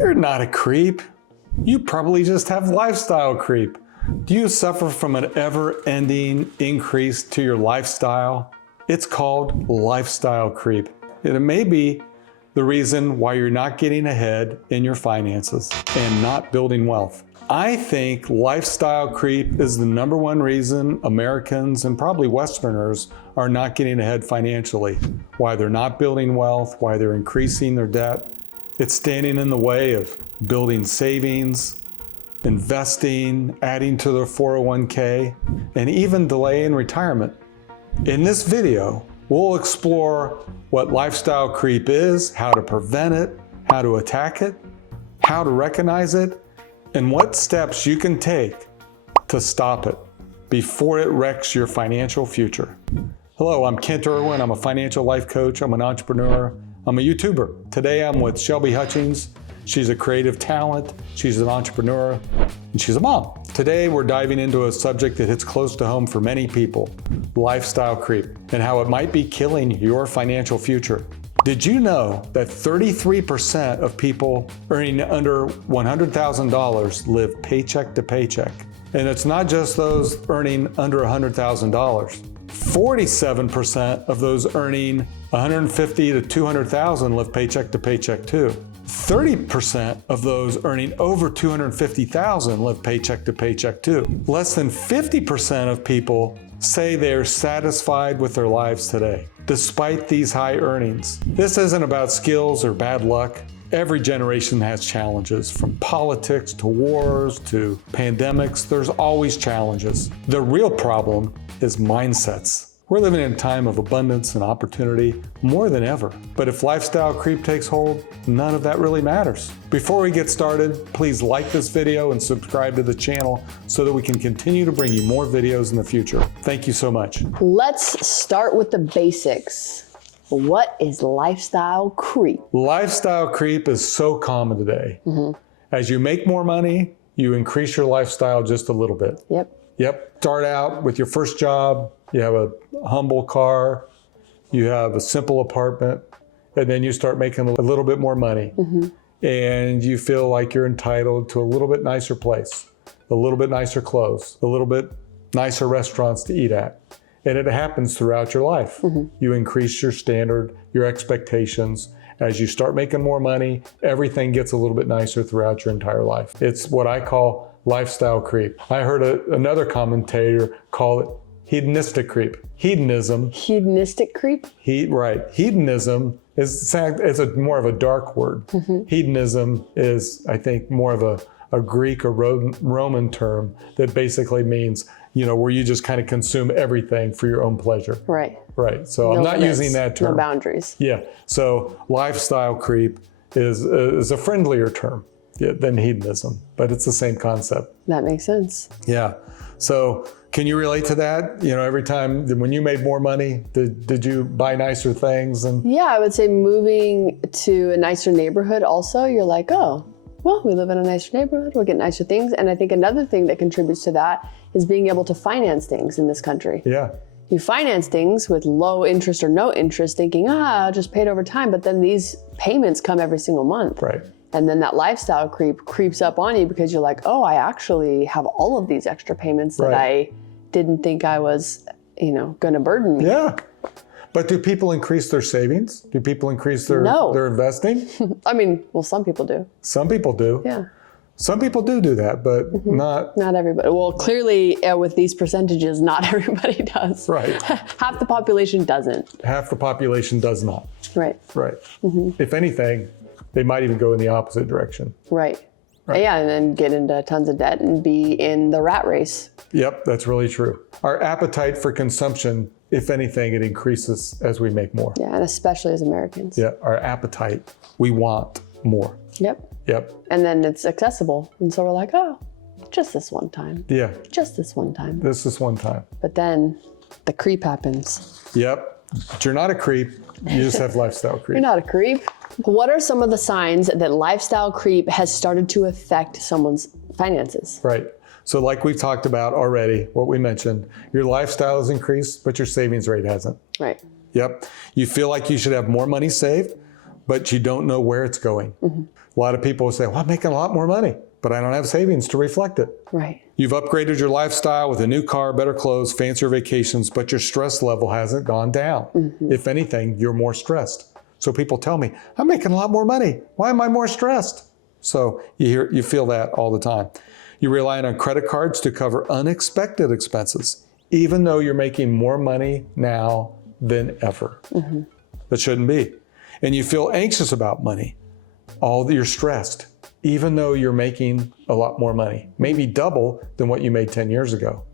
You're not a creep. You probably just have lifestyle creep. Do you suffer from an ever-ending increase to your lifestyle? It's called lifestyle creep. And it may be the reason why you're not getting ahead in your finances and not building wealth. I think lifestyle creep is the #1 reason Americans and probably Westerners are not getting ahead financially, why they're not building wealth, why they're increasing their debt. It's standing in the way of building savings, investing, adding to their 401k, and even delaying retirement. In this video, we'll explore what lifestyle creep is, how to prevent it, how to attack it, how to recognize it, and what steps you can take to stop it before it wrecks your financial future. Hello, I'm Kent Irwin. I'm a financial life coach. I'm an entrepreneur. I'm a YouTuber. Today I'm with Shelby Hutchings. She's a creative talent. She's an entrepreneur, and she's a mom. Today we're diving into a subject that hits close to home for many people, lifestyle creep, and how it might be killing your financial future. Did you know that 33% of people earning under $100,000 live paycheck to paycheck? And it's not just those earning under $100,000. 47% of those earning $150,000 to $200,000 live paycheck to paycheck too. 30% of those earning over $250,000 live paycheck to paycheck too. Less than 50% of people say they're satisfied with their lives today, despite these high earnings. This isn't about skills or bad luck. Every generation has challenges, from politics to wars to pandemics. There's always challenges. The real problem is mindsets. We're living in a time of abundance and opportunity more than ever. But if lifestyle creep takes hold, none of that really matters. Before we get started, please like this video and subscribe to the channel so that we can continue to bring you more videos in the future. Thank you so much. Let's start with the basics. What is lifestyle creep? Lifestyle creep is so common today. As you make more money, you increase your lifestyle just a little bit. Yep. Start out with your first job. You have a humble car, you have a simple apartment, and then you start making a little bit more money. And you feel like you're entitled to a little bit nicer place, a little bit nicer clothes, a little bit nicer restaurants to eat at. And it happens throughout your life. You increase your standard, your expectations. As you start making more money, everything gets a little bit nicer throughout your entire life. It's what I call lifestyle creep. I heard another commentator call it hedonistic creep. Hedonism. Hedonistic creep? Right. Hedonism is more of a dark word. Hedonism is, I think, more of a Greek or Roman term that basically means, where you just kind of consume everything for your own pleasure. Right. So I'm not using that term. No boundaries. Yeah. So lifestyle creep is a friendlier term than hedonism, but it's the same concept. That makes sense. Yeah. So can you relate to that? Every time when you made more money, did you buy nicer things? Yeah, I would say moving to a nicer neighborhood also, you're like, oh, well, we live in a nicer neighborhood, we'll get nicer things. And I think another thing that contributes to that is being able to finance things in this country. Yeah. You finance things with low interest or no interest, thinking, I'll just pay it over time. But then these payments come every single month. Right. And then that lifestyle creeps up on you because you're like, oh, I actually have all of these extra payments that I didn't think I was, going to burden me. Yeah. But do people increase their savings? Do people increase their investing? I mean, well, some people do. Some people do. Yeah. Some people do that, but not everybody. Well, clearly with these percentages, not everybody does. Right. Half the population doesn't. Half the population does not. Right. If anything, they might even go in the opposite direction. Right. Yeah, and then get into tons of debt and be in the rat race. Yep, that's really true. Our appetite for consumption, if anything, it increases as we make more. Yeah, and especially as Americans. Yeah, our appetite, we want more. Yep. And then it's accessible. And so we're like, oh, just this one time. Yeah. Just this one time. This one time. But then the creep happens. Yep. But you're not a creep. You just have lifestyle creep. You're not a creep. What are some of the signs that lifestyle creep has started to affect someone's finances? Right. So like we've talked about already, what we mentioned, your lifestyle has increased, but your savings rate hasn't. Right. Yep. You feel like you should have more money saved, but you don't know where it's going. A lot of people say, well, I'm making a lot more money, but I don't have savings to reflect it. Right. You've upgraded your lifestyle with a new car, better clothes, fancier vacations, but your stress level hasn't gone down. If anything, you're more stressed. So people tell me, I'm making a lot more money. Why am I more stressed? So you feel that all the time. You're relying on credit cards to cover unexpected expenses, even though you're making more money now than ever. That shouldn't be. And you feel anxious about money. You're stressed, even though you're making a lot more money, maybe double than what you made 10 years ago,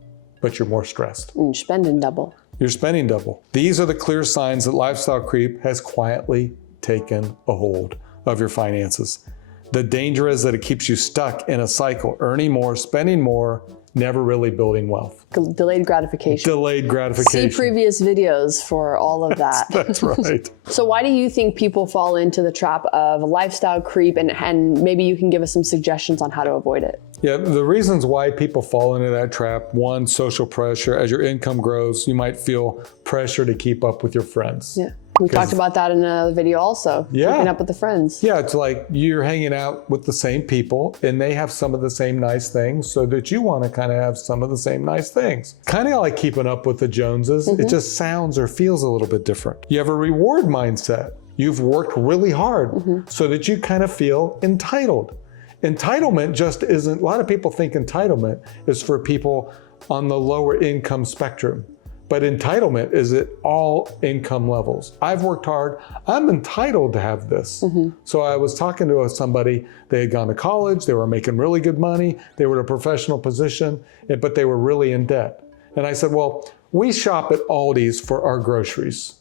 but you're more stressed. And you're spending double. You're spending double. These are the clear signs that lifestyle creep has quietly taken a hold of your finances. The danger is that it keeps you stuck in a cycle, earning more, spending more, never really building wealth. Delayed gratification. Delayed gratification. See previous videos for all of that. That's right. So why do you think people fall into the trap of lifestyle creep, and maybe you can give us some suggestions on how to avoid it? Yeah, the reasons why people fall into that trap: one, social pressure. As your income grows, you might feel pressure to keep up with your friends. Yeah. We talked about that in another video also. Yeah. Keeping up with the friends. Yeah, it's like you're hanging out with the same people and they have some of the same nice things, so that you want to kind of have some of the same nice things. Kind of like keeping up with the Joneses. It just sounds or feels a little bit different. You have a reward mindset. You've worked really hard so that you kind of feel entitled. Entitlement just isn't, a lot of people think entitlement is for people on the lower income spectrum. But entitlement is at all income levels. I've worked hard. I'm entitled to have this. So I was talking to somebody, they had gone to college, they were making really good money, they were in a professional position, but they were really in debt. And I said, well, we shop at Aldi's for our groceries.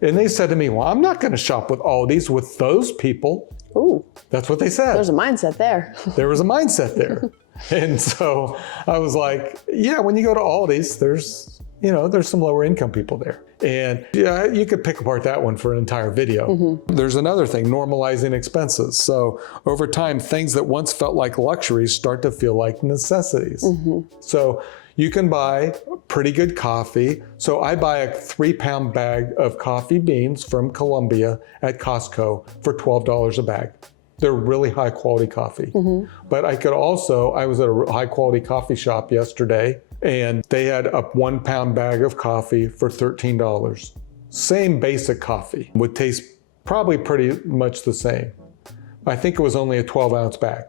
And they said to me, well, I'm not going to shop with Aldi's with those people. Ooh, That's what they said. there's a mindset there. There was a mindset there. And so I was like, yeah, when you go to Aldi's, there's some lower income people there. And yeah, you could pick apart that one for an entire video. There's another thing, normalizing expenses. So over time, things that once felt like luxuries start to feel like necessities. So you can buy pretty good coffee. So I buy a 3-pound bag of coffee beans from Colombia at Costco for $12 a bag. They're really high quality coffee. But I was at a high quality coffee shop yesterday, and they had a 1-pound bag of coffee for $13. Same basic coffee, would taste probably pretty much the same. I think it was only a 12-ounce bag.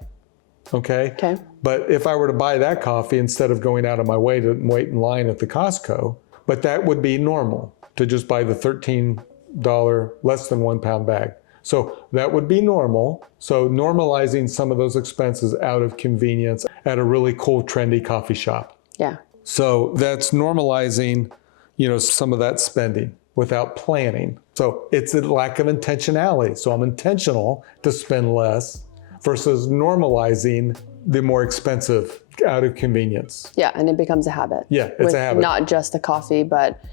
Okay? But if I were to buy that coffee instead of going out of my way to wait in line at the Costco, but that would be normal to just buy the $13 less than 1-pound bag. So that would be normal. So normalizing some of those expenses out of convenience at a really cool, trendy coffee shop. Yeah. So that's normalizing, some of that spending without planning. So it's a lack of intentionality. So I'm intentional to spend less versus normalizing the more expensive out of convenience. Yeah, and it becomes a habit. Yeah, it's a habit. Not just the coffee, but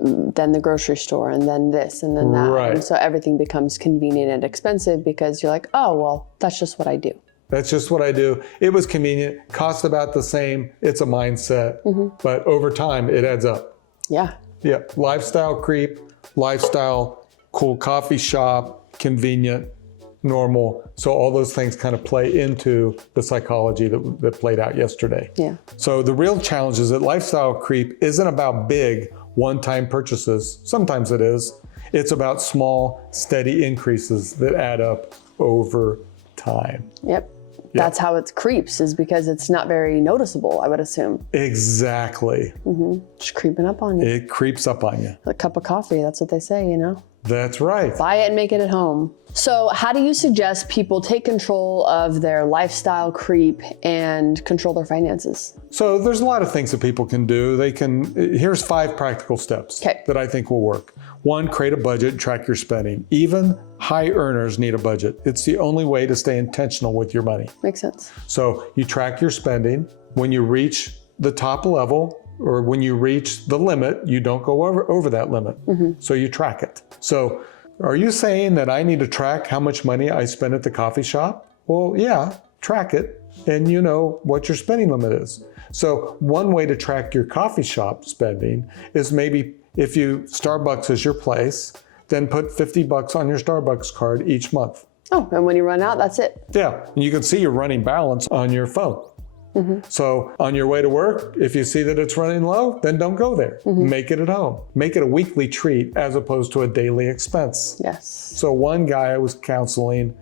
then the grocery store, and then this, and then that. Right. And so everything becomes convenient and expensive because you're like, oh, well, that's just what I do. That's just what I do. It was convenient, cost about the same. It's a mindset, but over time it adds up. Yeah. Yeah, lifestyle creep, lifestyle, cool coffee shop, convenient, normal. So all those things kind of play into the psychology that played out yesterday. Yeah. So the real challenge is that lifestyle creep isn't about big one-time purchases. Sometimes it is. It's about small, steady increases that add up over time. Yep. That's how it creeps, is because it's not very noticeable, I would assume. Exactly. Just creeping up on you. It creeps up on you. A cup of coffee, that's what they say, That's right. Buy it and make it at home. So how do you suggest people take control of their lifestyle creep and control their finances? So there's a lot of things that people can do. Here's 5 practical steps that I think will work. 1, create a budget, track your spending. Even high earners need a budget. It's the only way to stay intentional with your money. Makes sense. So you track your spending. When you reach the top level, or when you reach the limit, you don't go over that limit. So you track it. So are you saying that I need to track how much money I spend at the coffee shop? Well, yeah, track it, and you know what your spending limit is. So one way to track your coffee shop spending is maybe if Starbucks is your place, then put $50 on your Starbucks card each month. Oh, and when you run out, that's it. Yeah, and you can see your running balance on your phone. So on your way to work, if you see that it's running low, then don't go there. Make it at home. Make it a weekly treat as opposed to a daily expense. Yes. So one guy I was counseling,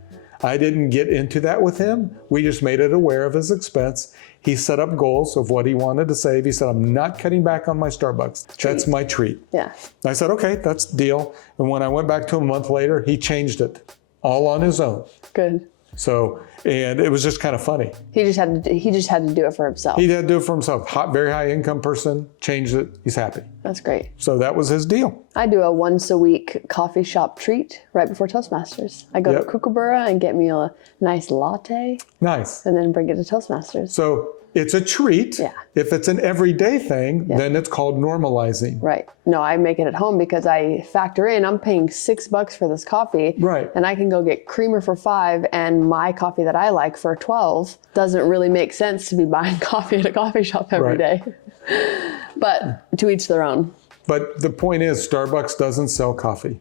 I didn't get into that with him. We just made it aware of his expense. He set up goals of what he wanted to save. He said, I'm not cutting back on my Starbucks. That's my treat. Yeah. I said, okay, that's the deal. And when I went back to him a month later, he changed it all on his own. Good. So, and it was just kind of funny. He just had to do it for himself. He had to do it for himself. Very high income person, changed it. He's happy. That's great. So that was his deal. I do a once a week coffee shop treat right before Toastmasters. I go to Kookaburra and get me a nice latte Nice. and then bring it to Toastmasters. So it's a treat. Yeah. If it's an everyday thing, then it's called normalizing. Right. No, I make it at home because I factor in I'm paying $6 for this coffee. Right. And I can go get creamer for $5 and my coffee that I like for $12. Doesn't really make sense to be buying coffee at a coffee shop every day. But to each their own. But the point is, Starbucks doesn't sell coffee.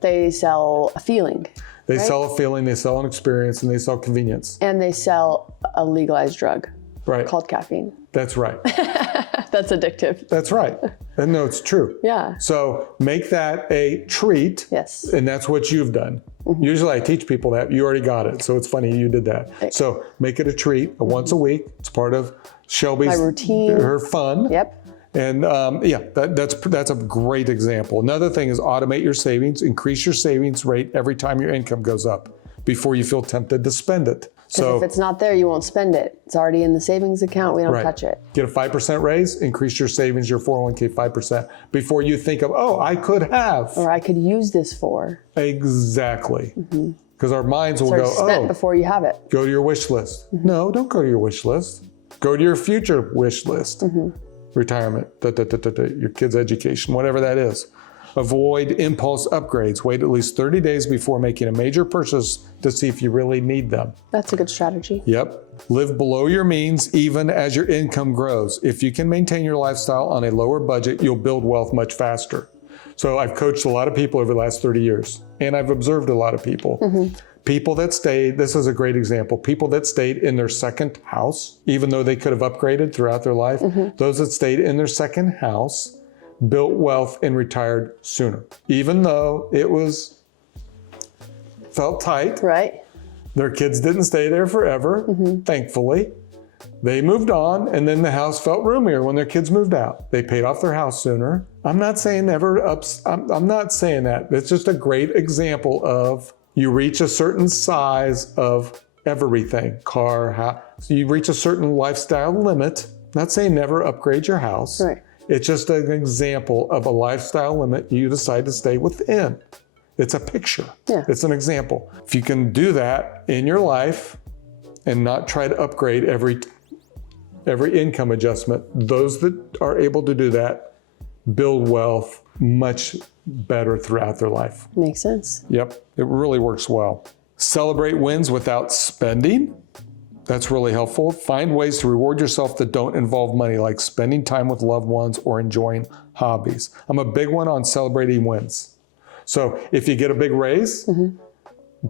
They sell a feeling. They sell a feeling, they sell an experience, and they sell convenience. And they sell a legalized drug Right. called caffeine. That's right. That's addictive. That's right. And no, it's true. Yeah. So make that a treat. Yes. And that's what you've done. Usually I teach people that. You already got it. So it's funny you did that. So make it a treat, once a week. It's part of Shelby's My routine. her fun. Yep. And that's a great example. Another thing is automate your savings, increase your savings rate every time your income goes up before you feel tempted to spend it. Because if it's not there, you won't spend it. It's already in the savings account. We don't touch it. Get a 5% raise, increase your savings, your 401k 5% before you think of, oh, I could have. Or I could use this for. Exactly. Because our minds will go, Spent before you have it. go to your wish list. No, don't go to your wish list. Go to your future wish list. Retirement, your kids' education, whatever that is. Avoid impulse upgrades. Wait at least 30 days before making a major purchase to see if you really need them. That's a good strategy. Yep. Live below your means even as your income grows. If you can maintain your lifestyle on a lower budget, you'll build wealth much faster. So I've coached a lot of people over the last 30 years, and I've observed a lot of people. People that stayed, this is a great example, people that stayed in their second house, even though they could have upgraded throughout their life, those that stayed in their second house built wealth and retired sooner. Even though it felt tight. Right. Their kids didn't stay there forever, thankfully. They moved on, and then the house felt roomier when their kids moved out. They paid off their house sooner. I'm not saying I'm not saying that. It's just a great example of you reach a certain size of everything, car, house. So you reach a certain lifestyle limit. Not saying never upgrade your house. Right. It's just an example of a lifestyle limit you decide to stay within. It's a picture. Yeah. It's an example. If you can do that in your life and not try to upgrade every income adjustment, those that are able to do that build wealth much better throughout their life. Makes sense. Yep, it really works well. Celebrate wins without spending. That's really helpful. Find ways to reward yourself that don't involve money, like spending time with loved ones or enjoying hobbies. I'm a big one on celebrating wins. So if you get a big raise,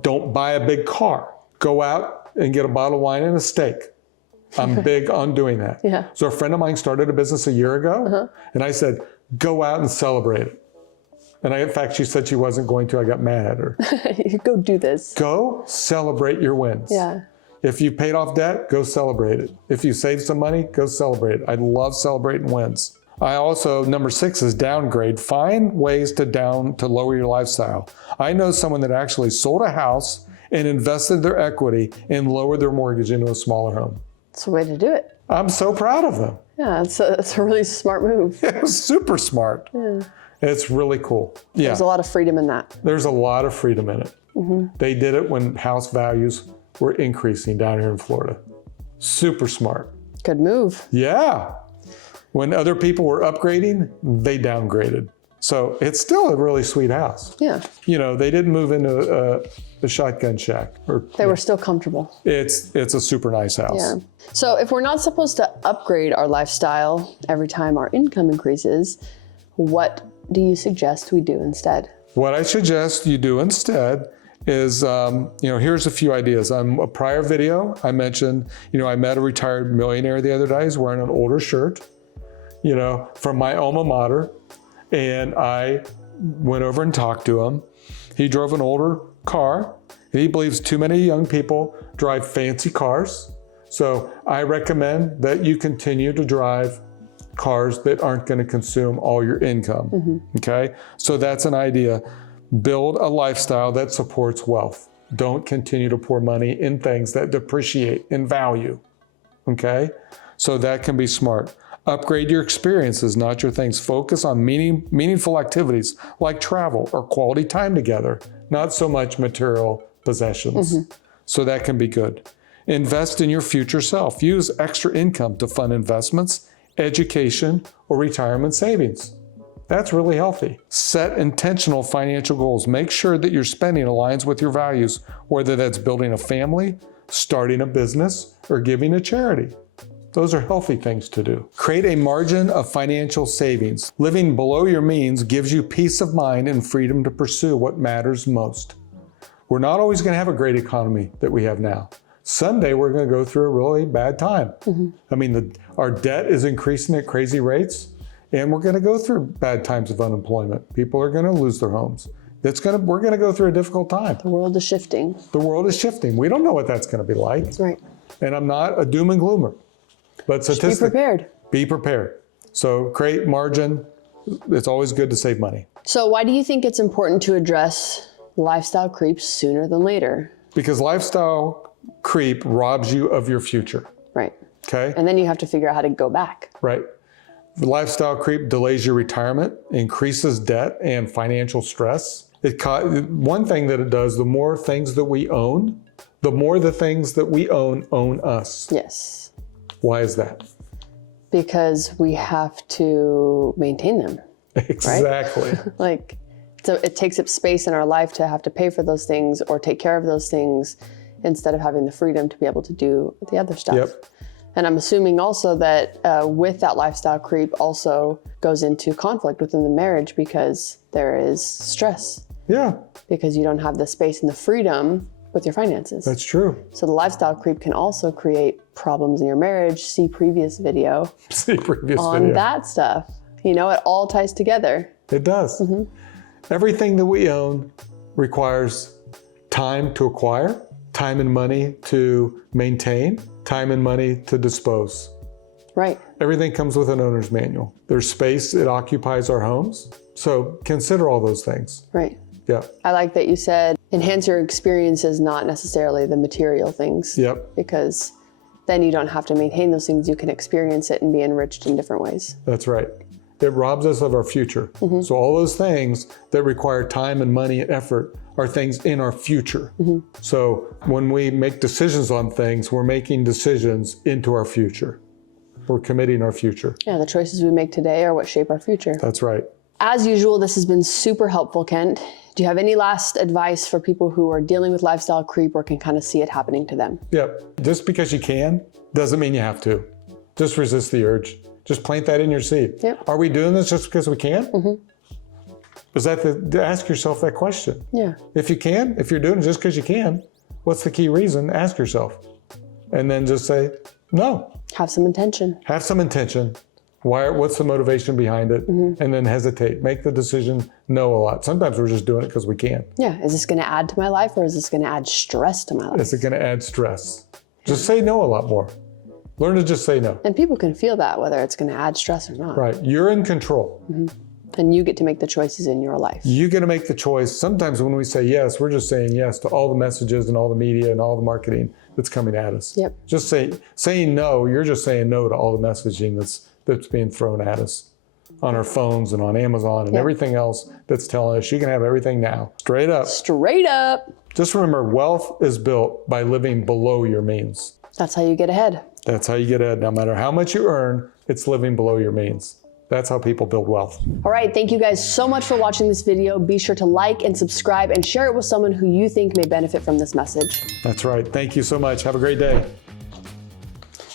don't buy a big car. Go out and get a bottle of wine and a steak. I'm big on doing that. Yeah. So a friend of mine started a business a year ago, and I said, go out and celebrate it. And in fact, she said she wasn't going to. I got mad at her. Go do this. Go celebrate your wins. Yeah. If you paid off debt, go celebrate it. If you saved some money, go celebrate it. I love celebrating wins. I also, number 6 is downgrade. Find ways to lower your lifestyle. I know someone that actually sold a house and invested their equity and lowered their mortgage into a smaller home. It's a way to do it. I'm so proud of them. Yeah, it's a really smart move. It was super smart. Yeah. It's really cool. Yeah. There's a lot of freedom in that. There's a lot of freedom in it. They did it when house values were increasing down here in Florida. Super smart. Good move. Yeah. When other people were upgrading, they downgraded. So it's still a really sweet house. Yeah. You know, they didn't move into a shotgun shack. They were still comfortable. It's a super nice house. Yeah. So if we're not supposed to upgrade our lifestyle every time our income increases, what do you suggest we do instead? What I suggest you do instead is, here's a few ideas. On a prior video, I mentioned, I met a retired millionaire the other day. He's wearing an older shirt, from my alma mater. And I went over and talked to him. He drove an older car. He believes too many young people drive fancy cars. So I recommend that you continue to drive cars that aren't going to consume all your income. Okay? So that's an idea. Build a lifestyle that supports wealth. Don't continue to pour money in things that depreciate in value. Okay? So that can be smart. Upgrade your experiences, not your things. Focus on meaningful activities like travel or quality time together, not so much material possessions. So that can be good. Invest in your future self. Use extra income to fund investments, education, or retirement savings. That's really healthy. Set intentional financial goals. Make sure that your spending aligns with your values, whether that's building a family, starting a business, or giving to charity. Those are healthy things to do. Create a margin of financial savings. Living below your means gives you peace of mind and freedom to pursue what matters most. We're not always going to have a great economy that we have now. Someday we're going to go through a really bad time. I mean, our debt is increasing at crazy rates, and we're going to go through bad times of unemployment. People are going to lose their homes. We're going to go through a difficult time. The world is shifting. The world is shifting. We don't know what that's going to be like. Right. And I'm not a doom and gloomer. But Be prepared. Be prepared. So create margin. It's always good to save money. So why do you think it's important to address lifestyle creep sooner than later? Because lifestyle creep robs you of your future. Right. Okay? And then you have to figure out how to go back. Right. The lifestyle creep delays your retirement, increases debt and financial stress. One thing that it does, the more things that we own, the more the things that we own us. Yes. Why is that? Because we have to maintain them. Exactly. Right? So it takes up space in our life to have to pay for those things or take care of those things instead of having the freedom to be able to do the other stuff. Yep. And I'm assuming also that with that lifestyle creep also goes into conflict within the marriage because there is stress. Yeah. Because you don't have the space and the freedom with your finances. That's true. So the lifestyle creep can also create problems in your marriage. See previous video on that stuff. It all ties together. It does. Everything that we own requires time to acquire, time and money to maintain, time and money to dispose. Right. Everything comes with an owner's manual. There's space, it occupies our homes. So consider all those things. Right. Yeah. I like that you said enhance your experiences, not necessarily the material things. Yep. Because then you don't have to maintain those things. You can experience it and be enriched in different ways. That's right. It robs us of our future. So all those things that require time and money and effort are things in our future. So when we make decisions on things, we're making decisions into our future. We're committing our future. Yeah, the choices we make today are what shape our future. That's right. As usual, this has been super helpful, Kent. Do you have any last advice for people who are dealing with lifestyle creep or can kind of see it happening to them? Yep. Just because you can doesn't mean you have to. Just resist the urge. Just plant that in your seed. Yep. Are we doing this just because we can? Is that ask yourself that question. Yeah. If you can, if you're doing it just because you can, what's the key reason? Ask yourself. And then just say, no. Have some intention. Have some intention. What's the motivation behind it? And then hesitate. Make the decision no a lot. Sometimes we're just doing it because we can. Yeah. Is this going to add to my life or is this going to add stress to my life? Is it going to add stress? Just say no a lot more. Learn to just say no. And people can feel that, whether it's going to add stress or not. Right. You're in control. And you get to make the choices in your life. You get to make the choice. Sometimes when we say yes, we're just saying yes to all the messages and all the media and all the marketing that's coming at us. Yep. Just saying no, you're just saying no to all the messaging that's being thrown at us on our phones and on Amazon and everything else that's telling us you can have everything now. Straight up. Straight up. Just remember, wealth is built by living below your means. That's how you get ahead. That's how you get ahead. No matter how much you earn, it's living below your means. That's how people build wealth. All right, thank you guys so much for watching this video. Be sure to like and subscribe and share it with someone who you think may benefit from this message. That's right. Thank you so much. Have a great day.